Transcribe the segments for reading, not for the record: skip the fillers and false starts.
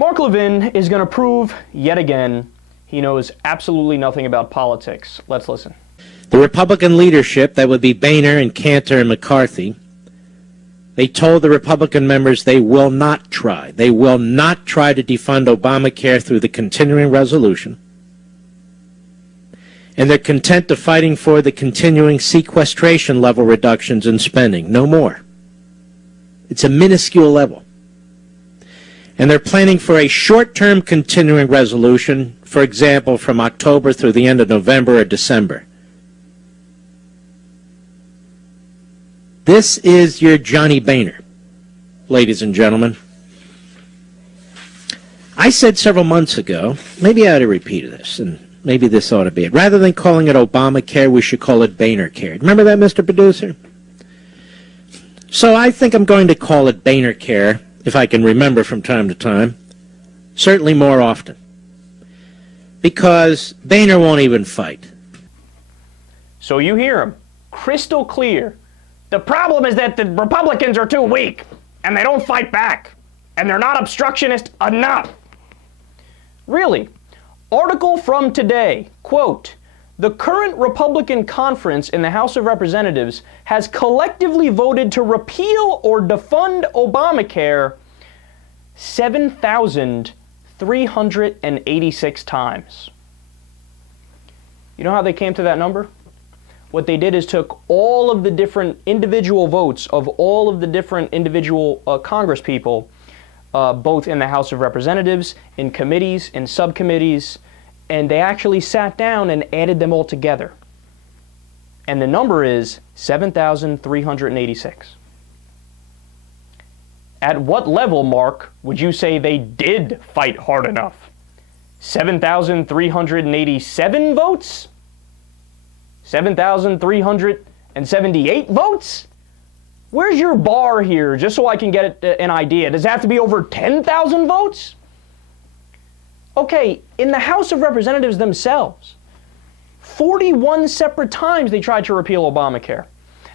Mark Levin is going to prove yet again he knows absolutely nothing about politics. Let's listen. The Republican leadership, that would be Boehner and Cantor and McCarthy, they told the Republican members they will not try. They will not try to defund Obamacare through the continuing resolution. And they're content to fighting for the continuing sequestration level reductions in spending. No more. It's a minuscule level. And they're planning for a short-term continuing resolution, for example, from October through the end of November or December. This is your Johnny Boehner, ladies and gentlemen. I said several months ago, maybe I ought to repeat this, and maybe this ought to be it. Rather than calling it Obamacare, we should call it Boehnercare. Remember that, Mr. Producer? So I think I'm going to call it Boehnercare, if I can remember from time to time, certainly more often. Because Boehner won't even fight. So you hear him, crystal clear. The problem is that the Republicans are too weak, and they don't fight back, and they're not obstructionist enough. Really, article from today, quote, "The current Republican conference in the House of Representatives has collectively voted to repeal or defund Obamacare 7,386 times. You know how they came to that number? What they did is took all of the different individual votes of all of the different individual Congress people, both in the House of Representatives, in committees, in subcommittees, and they actually sat down and added them all together. And the number is 7,386. At what level, Mark, would you say they did fight hard enough? 7,387 votes? 7,378 votes? Where's your bar here, just so I can get an idea? Does it have to be over 10,000 votes? Okay, in the House of Representatives themselves, 41 separate times they tried to repeal Obamacare.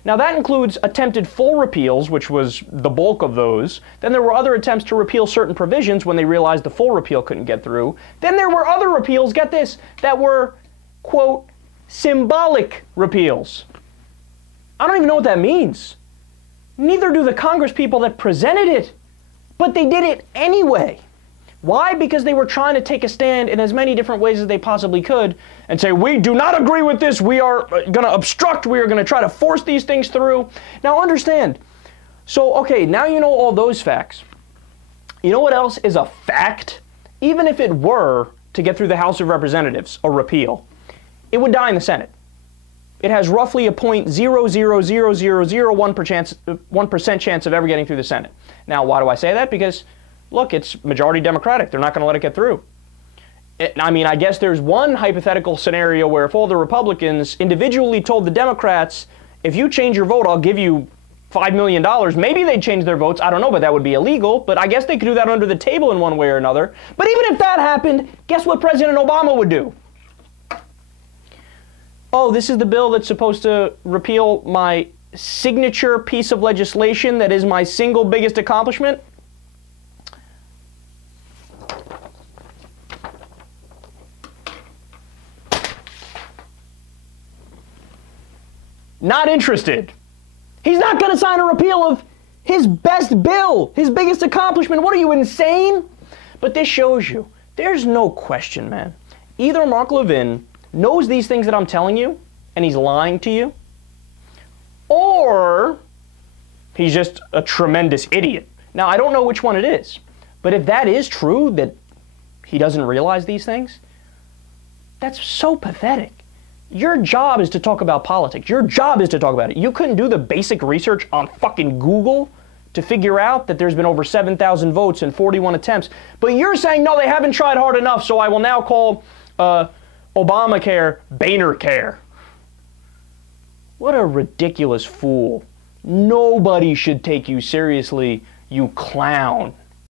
Now that includes attempted full repeals, which was the bulk of those. Then there were other attempts to repeal certain provisions when they realized the full repeal couldn't get through. Then there were other repeals, get this, that were, quote, symbolic repeals. I don't even know what that means. Neither do the Congress people that presented it, but they did it anyway. Why? Because they were trying to take a stand in as many different ways as they possibly could and say, we do not agree with this, we are going to obstruct, we are going to try to force these things through. Now understand, so okay, now you know all those facts. You know what else is a fact? Even if it were to get through the House of Representatives, a repeal, it would die in the Senate. It has roughly a 0.00001% chance of ever getting through the Senate. Now, why do I say that? Because, look, it's majority Democratic. They're not going to let it get through. I mean, I guess there's one hypothetical scenario where if all the Republicans individually told the Democrats, if you change your vote, I'll give you $5 million, maybe they'd change their votes. I don't know, but that would be illegal. But I guess they could do that under the table in one way or another. But even if that happened, guess what President Obama would do? Oh, this is the bill that's supposed to repeal my signature piece of legislation that is my single biggest accomplishment? Not interested. He's not going to sign a repeal of his best bill, his biggest accomplishment. What are you, insane? But this shows you, there's no question, man. Either Mark Levin knows these things that I'm telling you, and he's lying to you, or he's just a tremendous idiot. Now, I don't know which one it is, but if that is true, that he doesn't realize these things, that's so pathetic. Your job is to talk about politics. Your job is to talk about it. You couldn't do the basic research on fucking Google to figure out that there's been over 7,000 votes and 41 attempts. But you're saying, no, they haven't tried hard enough, so I will now call Obamacare Boehnercare. What a ridiculous fool. Nobody should take you seriously, you clown.